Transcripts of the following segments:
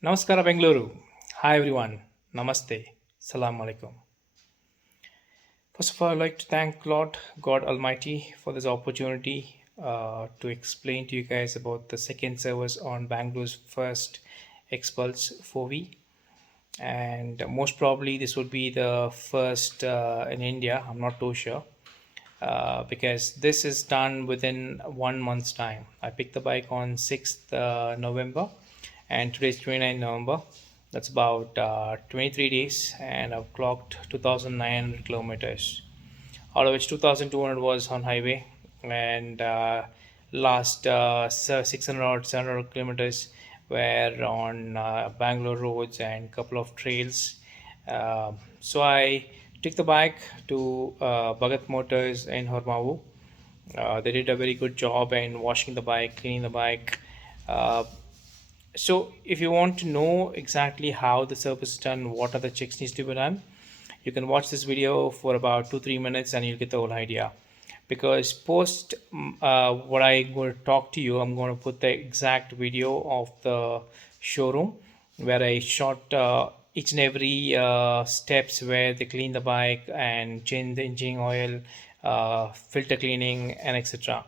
Namaskara Bangalore. Hi everyone. Namaste. Salam alaikum. First of all, I'd like to thank Lord God Almighty for this opportunity to explain to you guys about the second service on Bangalore's first Expulse 4V. And most probably this would be the first in India. I'm not too sure because this is done within 1 month's time. I picked the bike on 6th November, and today's 29th November. That's about 23 days, and I've clocked 2,900 kilometers, out of which 2,200 was on highway, and last 600 or 700 kilometers were on Bangalore roads and couple of trails. So I took the bike to Bhagath Motors in Hormavu. They did a very good job in washing the bike, cleaning the bike. Uh, so if you want to know exactly how the service is done, what are the checks needs to be done, you can watch this video for about 2-3 minutes and you'll get the whole idea. Because post what I'm going to talk to you, I'm going to put the exact video of the showroom where I shot each and every steps where they clean the bike and change the engine oil, filter cleaning, and etc.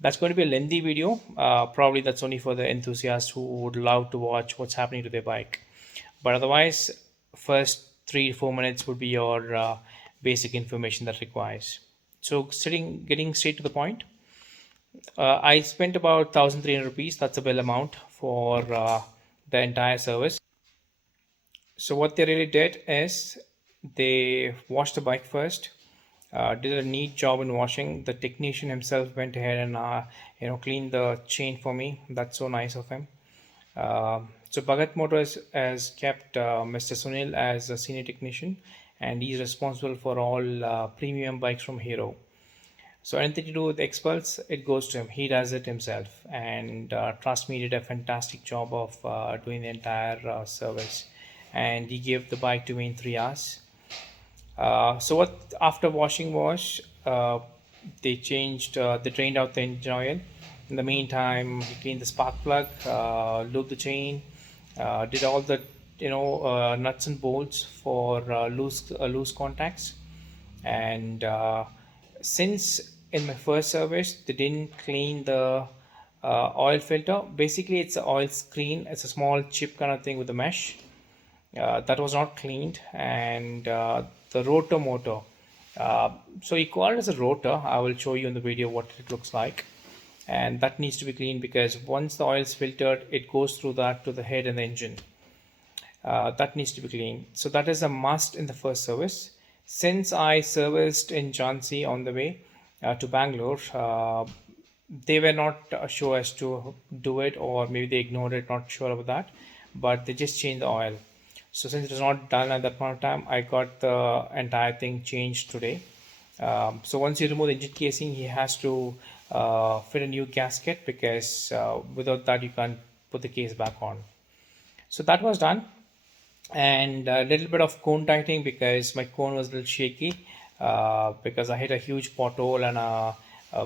That's going to be a lengthy video. Probably that's only for the enthusiasts who would love to watch what's happening to their bike. But otherwise, first 3 to 4 minutes would be your basic information that requires. So getting straight to the point. I spent about 1,300 rupees. That's a bill amount for the entire service. So what they really did is they washed the bike first, did a neat job in washing. The technician himself went ahead and cleaned the chain for me. That's so nice of him. So Bhagat Motors has kept Mr. Sunil as a senior technician, and he's responsible for all premium bikes from Hero. So anything to do with experts, it goes to him. He does it himself, and trust me, he did a fantastic job of doing the entire service. And he gave the bike to me in 3 hours. So what after washing wash, they drained out the engine oil. In the meantime, he cleaned the spark plug, lubed the chain, did all the nuts and bolts for loose contacts. And since in my first service they didn't clean the oil filter, basically it's an oil screen. It's a small chip kind of thing with a mesh that was not cleaned, and the rotor motor. So you call it as a rotor. I will show you in the video what it looks like, and that needs to be cleaned because once the oil is filtered, it goes through that to the head and the engine. That needs to be cleaned. So that is a must in the first service. Since I serviced in Jhansi on the way to Bangalore, they were not sure as to do it, or maybe they ignored it, not sure about that, but they just changed the oil. So since it was not done at that point of time, I got the entire thing changed today. So once you remove the engine casing, he has to fit a new gasket because without that you can't put the case back on. So that was done, and a little bit of cone tightening because my cone was a little shaky because I hit a huge pothole and a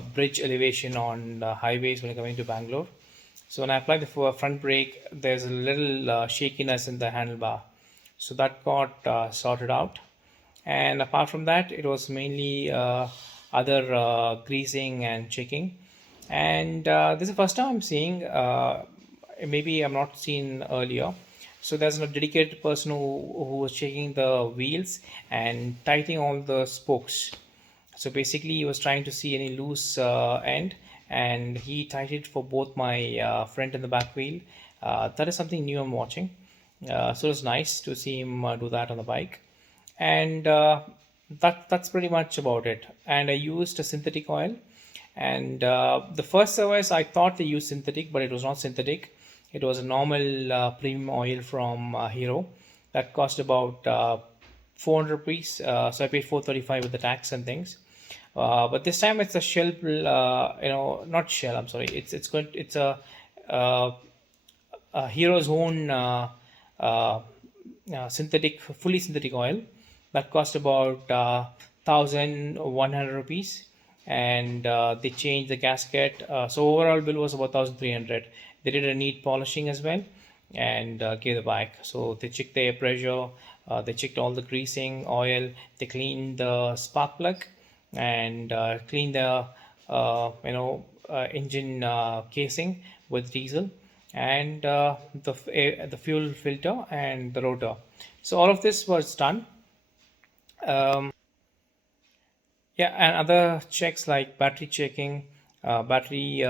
bridge elevation on the highways when coming to Bangalore. So when I apply the front brake, there's a little shakiness in the handlebar. So that got sorted out. And apart from that, it was mainly other greasing and checking. And this is the first time I'm seeing, maybe I'm not seen earlier. So there's a dedicated person who was checking the wheels and tightening all the spokes. So basically he was trying to see any loose end, and he tightened for both my front and the back wheel. That is something new I'm watching. So it's nice to see him do that on the bike. And that's pretty much about it. And I used a synthetic oil. And the first service I thought they used synthetic, but it was not synthetic. It was a normal premium oil from Hero that cost about 400 rupees. So I paid 435 with the tax and things. But this time it's a shell, not shell. I'm sorry. It's a Hero's own fully synthetic oil that cost about 1,100 rupees, and they changed the gasket. So overall bill was about 1,300. They did a neat polishing as well, and gave the bike. So they checked the air pressure, they checked all the greasing, oil, they cleaned the spark plug, and cleaned the engine casing with diesel, and the fuel filter and the rotor. So all of this was done. Yeah, and other checks like battery checking, battery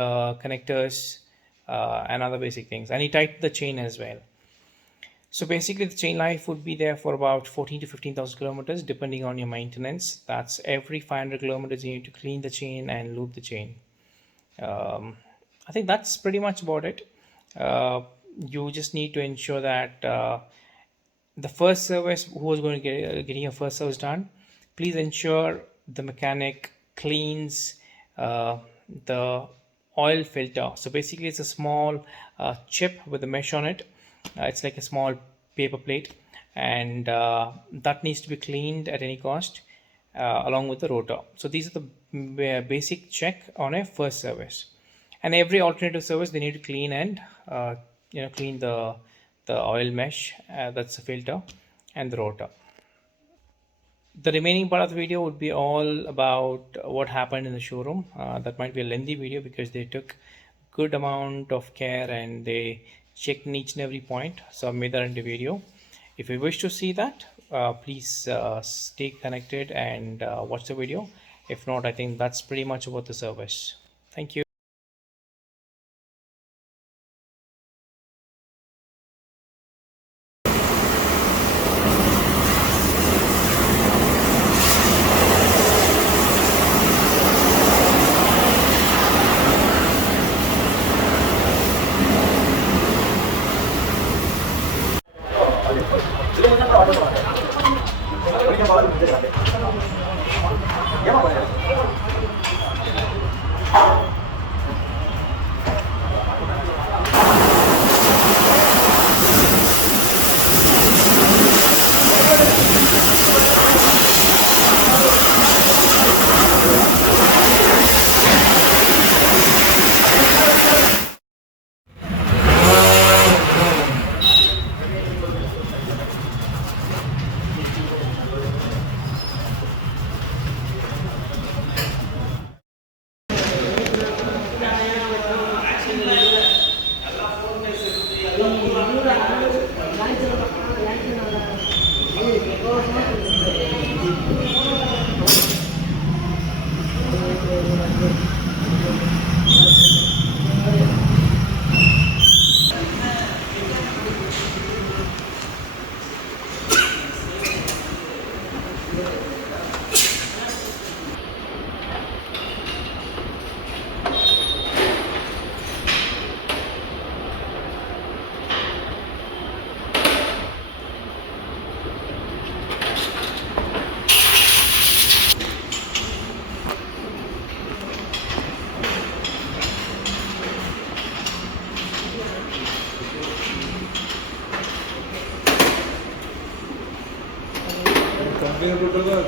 connectors, and other basic things. And he tightened the chain as well. So basically, the chain life would be there for about 14 to 15,000 kilometers, depending on your maintenance. That's every 500 kilometers you need to clean the chain and lube the chain. Um, I think that's pretty much about it. Uh, you just need to ensure that the first service, who was going to get getting your first service done, please ensure the mechanic cleans uh, the oil filter. So basically it's a small chip with a mesh on it. It's like a small paper plate, and that needs to be cleaned at any cost, along with the rotor. So these are the basic check on a first service. And every alternative service they need to clean and clean the oil mesh, that's the filter, and the rotor. The remaining part of the video would be all about what happened in the showroom. That might be a lengthy video because they took good amount of care and they checked in each and every point. So I made that into video. If you wish to see that, please stay connected and watch the video. If not, I think that's pretty much about the service. Thank you.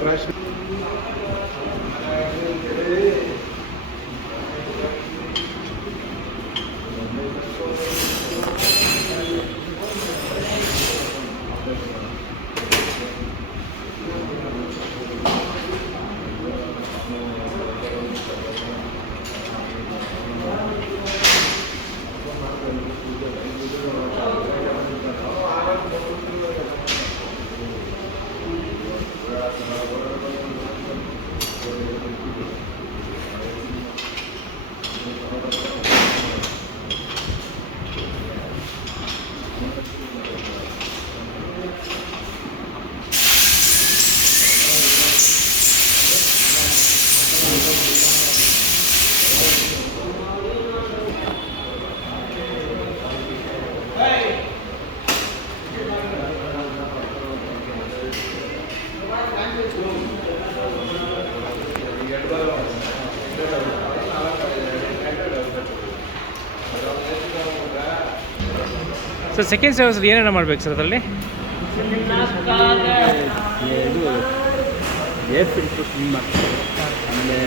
crash. So second service ಏನೇನು ಮಾಡ್ಬೇಕು sir ಅದರಲ್ಲಿ? ಇದು air filter clean ಮಾಡ್ತಾರೆ, ಆಮೇಲೆ ಆಮೇಲೆ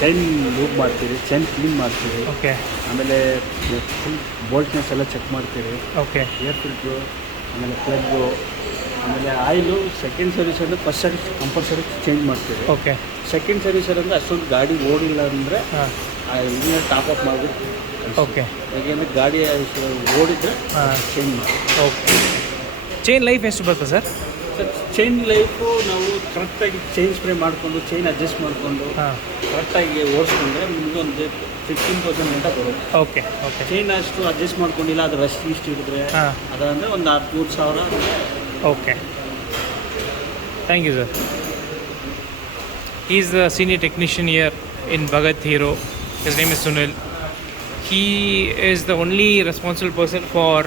chain loop ಮಾಡ್ತೀವಿ, chain clean ಮಾಡ್ತೀವಿ. Okay. ಆಮೇಲೆ ಫುಲ್ ಬೋಲ್ಟ್ನೆಸ್ ಎಲ್ಲ ಚೆಕ್ ಮಾಡ್ತೀವಿ. ಓಕೆ. ಏರ್ ಫಿಲ್ಟ್ರು, ಆಮೇಲೆ ಪ್ಲಗ್ಗು, ಆಮೇಲೆ ಆಯಿಲು. ಸೆಕೆಂಡ್ ಸರ್ವಿಸ್ ಅಂದರೆ ಫಸ್ಟ್ ಸರ್ವಿಸ್ ಕಂಪಲ್ಸರಿ ಚೇಂಜ್ ಮಾಡ್ತೀವಿ. ಓಕೆ. ಸೆಕೆಂಡ್ ಸರ್ವಿಸ್ ಅಂದರೆ ಅಷ್ಟೊಂದು ಗಾಡಿ ಓಡಿಲ್ಲ ಅಂದರೆ ಆ ಇದನ್ನ ಟಾಪ್ ಅಪ್ ಮಾಡಿಬಿಟ್ಟು. ಓಕೆ. ಯಾಕೆಂದರೆ ಗಾಡಿ ಓಡಿದ್ರೆ ಚೇಂಜ್ ಮಾಡಿ. ಓಕೆ. ಚೈನ್ ಲೈಫ್ ಎಷ್ಟು ಬರ್ತದೆ ಸರ್? ಸರ್ ಚೈನ್ ಲೈಫು ನಾವು ಕರೆಕ್ಟಾಗಿ ಚೈನ್ ಸ್ಪ್ರೇ ಮಾಡಿಕೊಂಡು ಚೈನ್ ಅಡ್ಜಸ್ಟ್ ಮಾಡಿಕೊಂಡು ಕರೆಕ್ಟಾಗಿ ಓಡಿಸ್ಕೊಂಡ್ರೆ ನಿಮಗೆ ಒಂದು 15,000 ಗಂಟ ಬರುತ್ತೆ. ಓಕೆ. ಓಕೆ. ಚೈನ್ ಅಷ್ಟು ಅಡ್ಜಸ್ಟ್ ಮಾಡ್ಕೊಂಡಿಲ್ಲ, ಅದು ರಶ್ ಇಷ್ಟು ಹಿಡಿದ್ರೆ ಅದಂದರೆ ಒಂದು 13,000. Okay. Thank you sir. He is the senior technician here in Bhagath Hero. His name is Sunil. He is the only responsible person for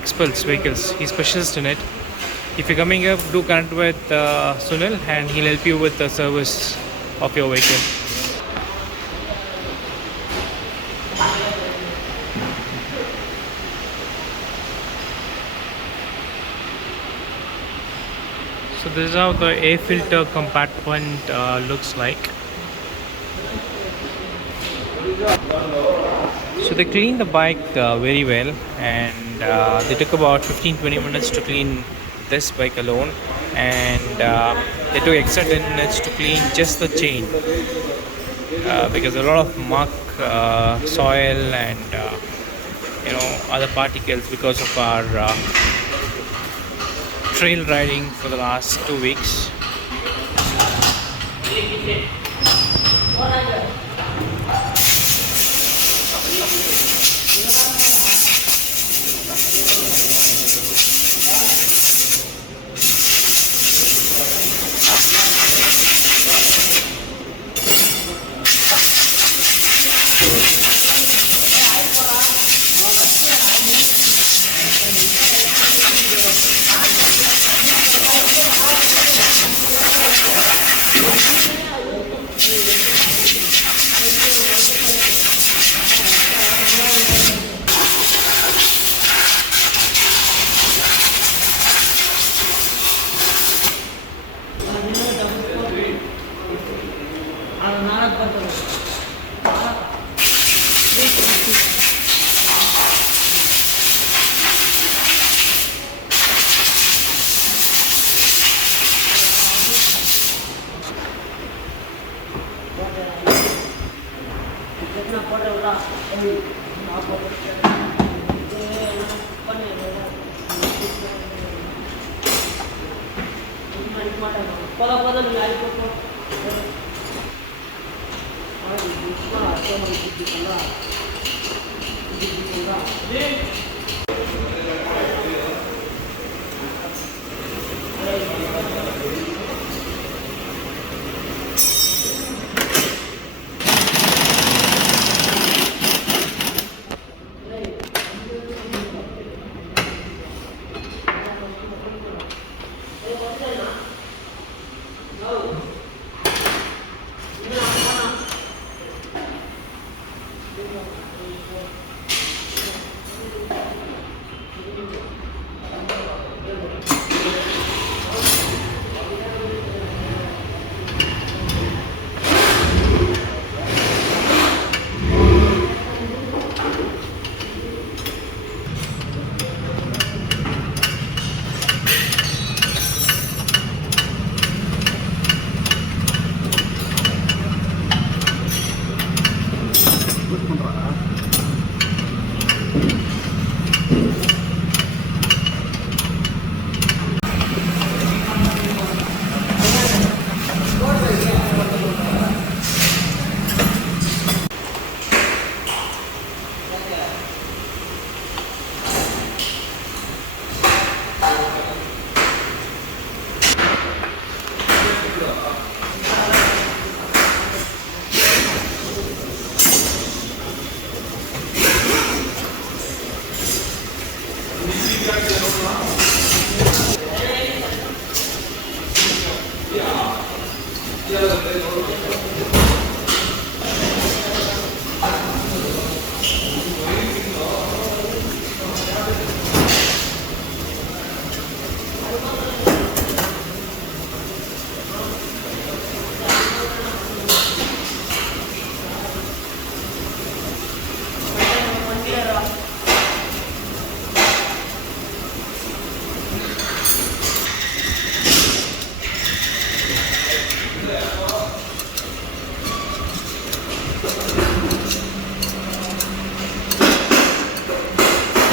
expels vehicles. He's specialist in it. If you're coming up, do connect with Sunil and he'll help you with the service of your vehicle. So this is how the air filter compartment looks like. So they cleaned the bike very well, and they took about 15-20 minutes to clean this bike alone, and they took extra 10 minutes to clean just the chain because a lot of muck, soil and other particles because of our trail riding for the last 2 weeks.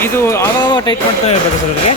ಇದು ಆವಾಗ tight ಮಾಡ್ತಾ ಇರಬೇಕು sir ಅವರಿಗೆ.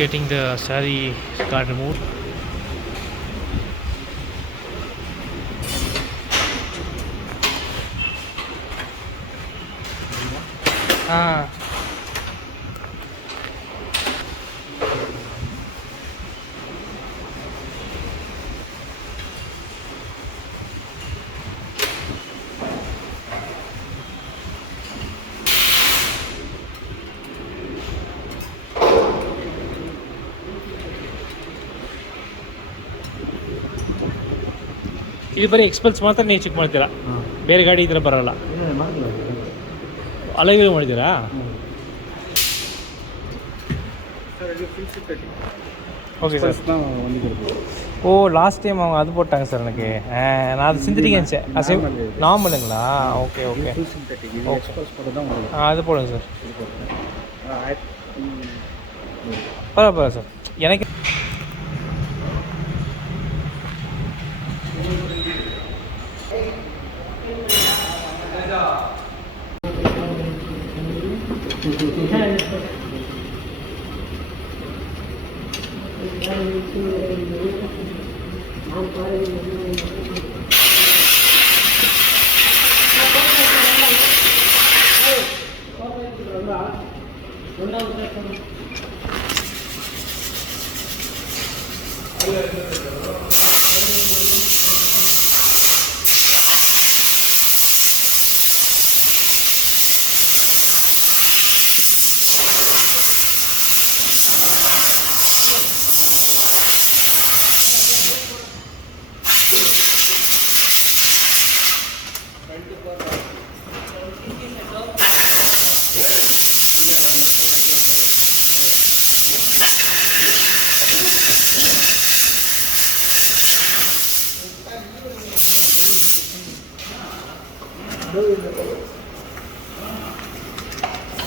Getting the sari card removed. ಇದು ಬರೀ ಎಕ್ಸ್ಪಲ್ಸ್ ಮಾತ್ರ ನೀವು check ಮಾಡ್ತೀರಾ, ಬೇರೆ ಗಾಡಿ ಇದ್ರೆ ಬರೋಲ್ಲ. ಅಲೈವ್ ಮಾಡಿದ್ದೀರಾ? Okay sir. Oh last time அவங்க அது போட்டாங்க சார் எனக்கு. நான் அது சிந்தட்டிக் நினச்சேன். நார்மலுங்களா? ஓகே ஓகே அது போடுங்க சார். பரவாயில்ல சார். எனக்கு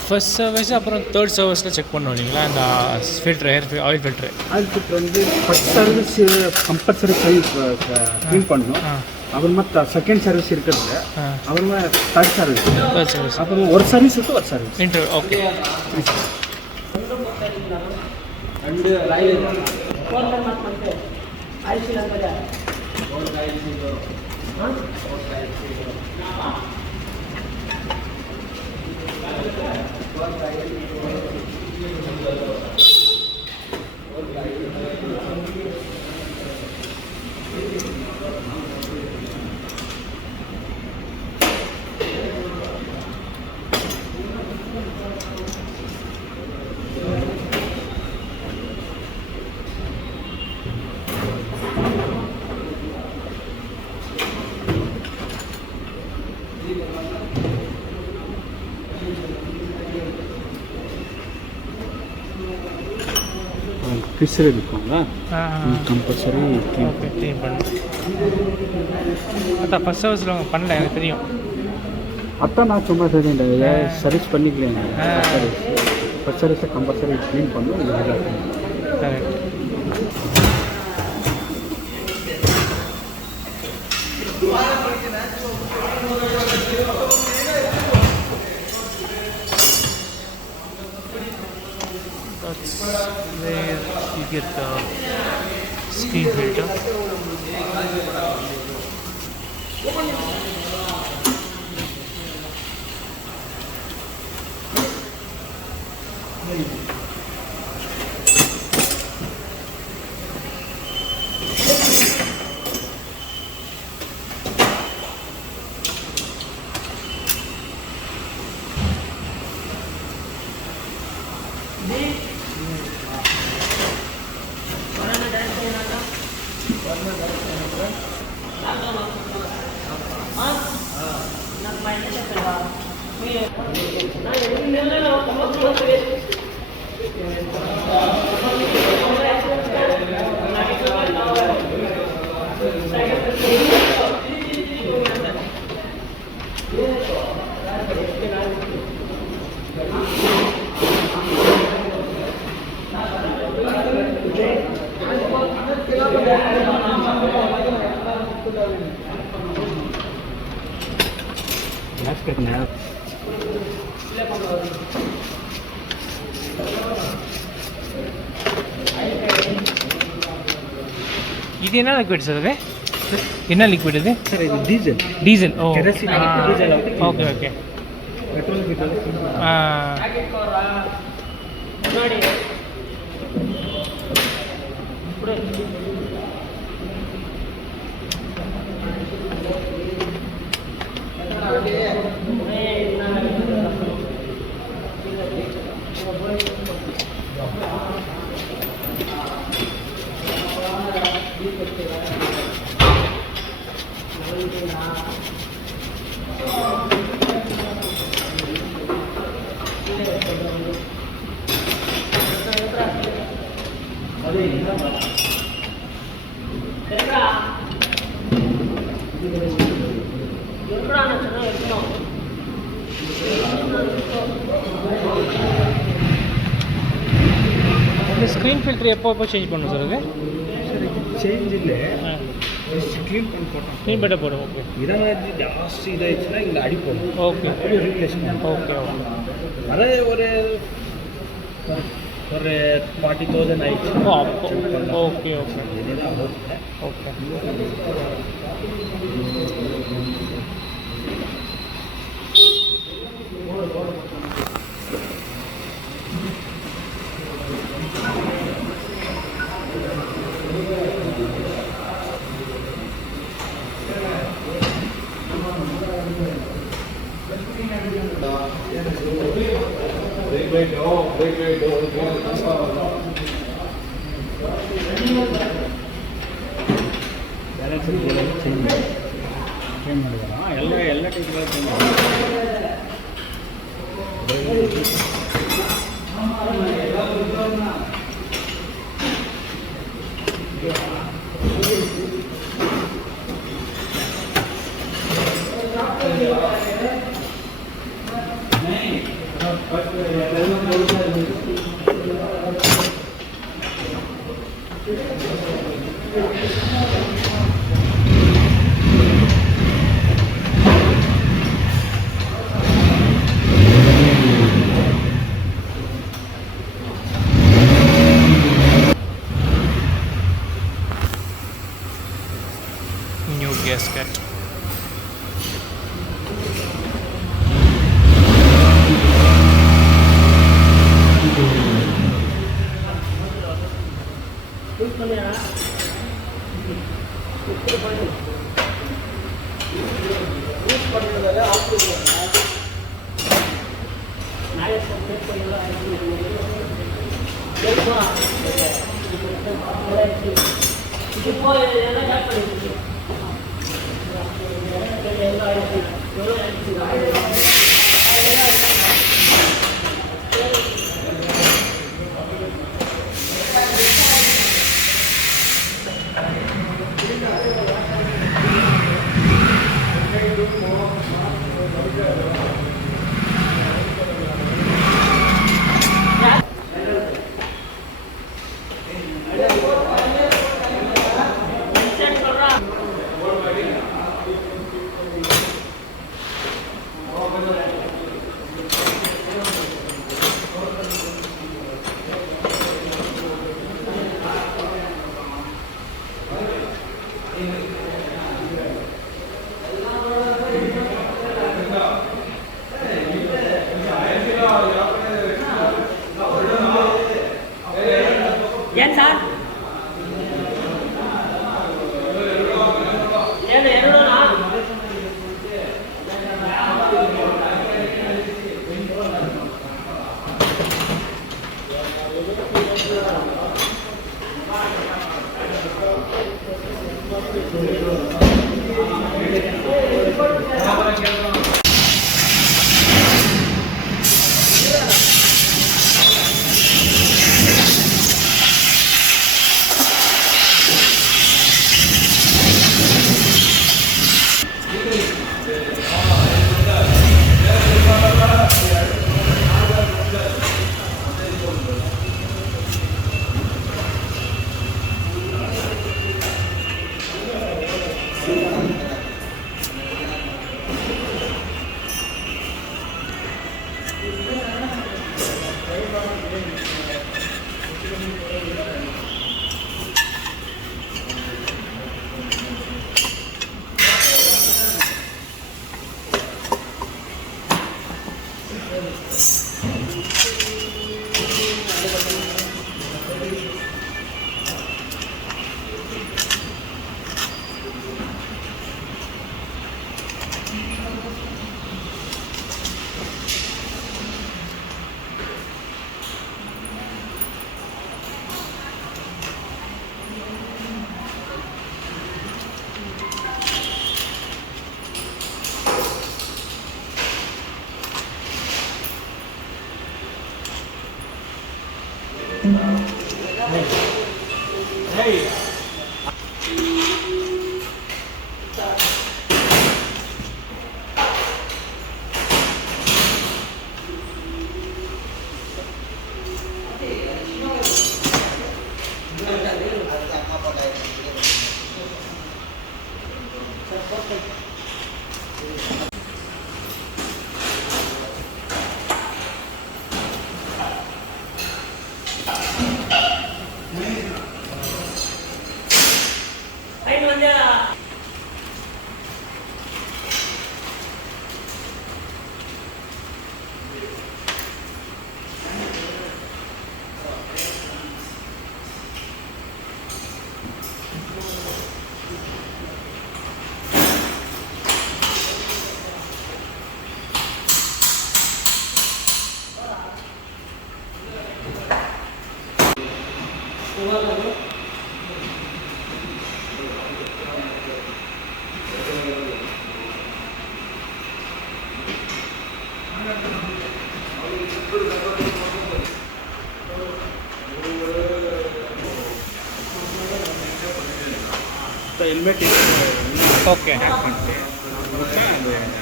ஃபர்ஸ்ட் சர்வீஸ் அப்புறம் தேர்ட் சர்வீஸில் செக் பண்ணோம் இல்லைங்களா? அந்த ஃபில்ட்ரு ஆயில் ஃபில்ட்ரு வந்து ஃபர்ஸ்ட் சர்வீஸ் கம்பல்சரி க்ளீன் பண்ணணும். அப்புறம் மற்ற செகண்ட் சர்வீஸ் இருக்கிறது, அப்புறமா தேர்ட் சர்வீஸ், அப்புறம் ஒரு சர்வீஸ் விட்டு ஒரு சர்வீஸ் இன்டர். ஓகே ஃபிஷர் இருக்குங்களா கம்பல்சரி ஓகே க்ளீன் பண்ணணும். அதான் ஃபஸ்ட் சர்வீஸில் அவங்க பண்ணல, எனக்கு தெரியும். அதான் நான் சும்மா சரிண்டா சர்வீஸ் பண்ணிக்கலேங்க. ஃபஸ்ட் சர்வீஸை கம்பல்சரி க்ளீன் பண்ணணும். Correct. That's where you get the screen filter. gasket now. இது என்ன லிக்விட் சார்? அது என்ன லிக்விட் இது சார்? இது diesel. Diesel. Oh kerosene diesel. Okay okay. Petrol கிட்ட ஸ்க்ரீன் ஃபில்டர் எப்போ சேஞ்ச் பண்ணணும் சார்? அது ಸರ್ ಚೇಂಜ್ ಇಲ್ಲೇ ಎಷ್ಟು ಕ್ಲೀನ್ பண்ணி போட்டோம். க்ளீன் பண்ண போடும். ஓகே. இதானது ஜாஸ்தி இதாயிடுச்சுன்னா இங்கே அடிப்போம். ஓகே. அப்படியே ரீப்ளேஸ் பண்ணுவோம். Okay okay. அதே ஒரு 40,000 ஆயிடுச்சு. ஓ அப்போ ஓகே ஓகே ஓகே. ಎಲ್ಲ ಟೈಪ್ಗಳು ಚೇಂಜ್ new gasket. ಏನು ಸರ್ ಏನು ಎರಡೂ ಹೆಲ್ಮೆಟ್ ಓಕೆ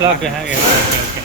ಓಕೆ ಹಾಗೆ ಓಕೆ ಓಕೆ